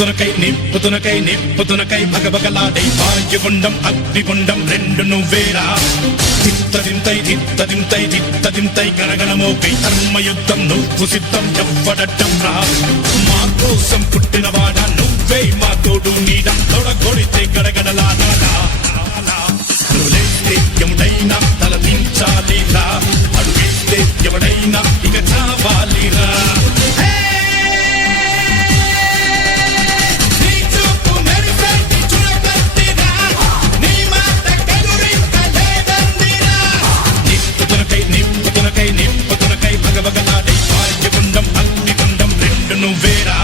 నిప్పుతునకై భగభగలాడే భాగ్యగుండం అగ్నిగుండం రెండు నువ్వేరా తిత్తదింతై గణగణమోకై ధర్మయుద్ధం నువ్వు సిద్ధం ఎవ్వడట్టం రా మా కోసం పుట్టినవాడా నువ్వే మా తోడు నీడ తొడగొడితే గడగడలాడాలా ఎవడైనా తల దించాలిరా అడుగేస్తే ఎవడైనా ఇక చావాలిరా నిప్పుతునకై భగభగలాడే భాగ్యగుండం అగ్నిగుండం రెండు నువ్వేరా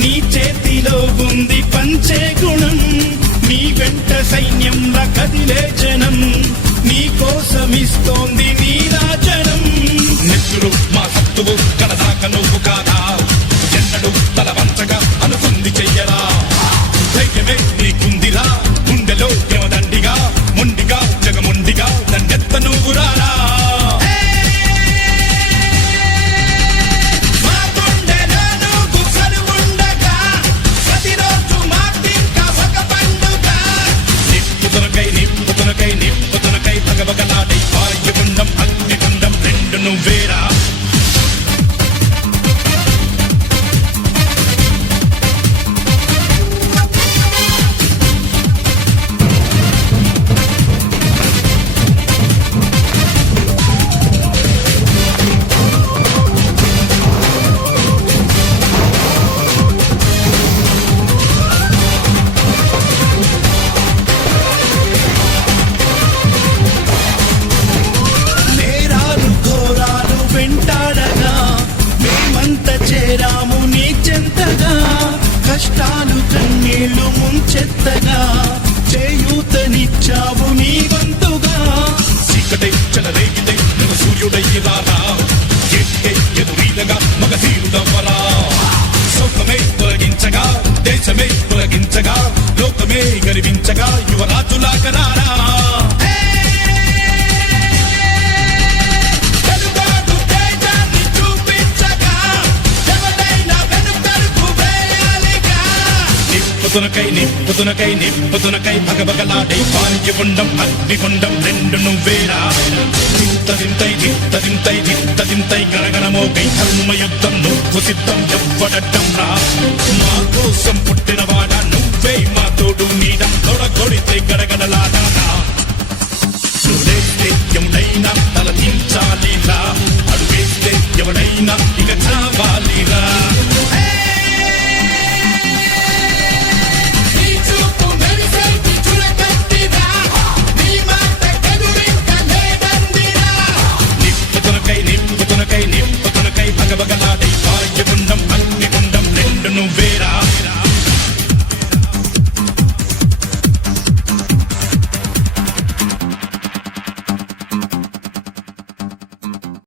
నీ చేతిలో ఉంది పంచే గుణం నీ వెంట సైన్యంలా కదిలే జనం నీ కోసమిస్తోంది నీరాజనం నెత్తురు మా సత్తువు కలదాక నువ్వు కాదా ఎన్నడు తల వంచగా అనుకుంది చెయ్యరా ధైర్యమే నీకుందిరా గుండెలో యమదండిగా మొండిగా జగముండిగా దండెత్త నువ్వు రారా నిప్పుతునకై భగభగలాడే భాగ్యగుండం అగ్నిగుండం రెండు నువ్వేరా చేరాము నీ చెంతగా కష్టాలు కన్నీళ్లు ముంచెత్తగా చేయూతనిచ్చావు నీ వంతుగా చీకటై చెలరేగితే నువ్వు సూర్యుడయ్యి రారా ఎదురీదగా మగ తీరుదవ్వరా శోకమే తొలగించగా దేశమే తొలగించగా లోకమే గర్వించగా యువరాజులాగా రారా నిప్పుతునకై భగభగలాడే భాగ్యగుండం అగ్నిగుండం రెండు నువ్వేరా తిత్తదింతై గణగణమోకై ధర్మయుద్ధం నువ్వు సిద్ధం ఎవ్వడట్టం రా మా కోసం పుట్టినవాడా నువ్వే మా తోడు నీడ తొడగొడితే గడగడలాడ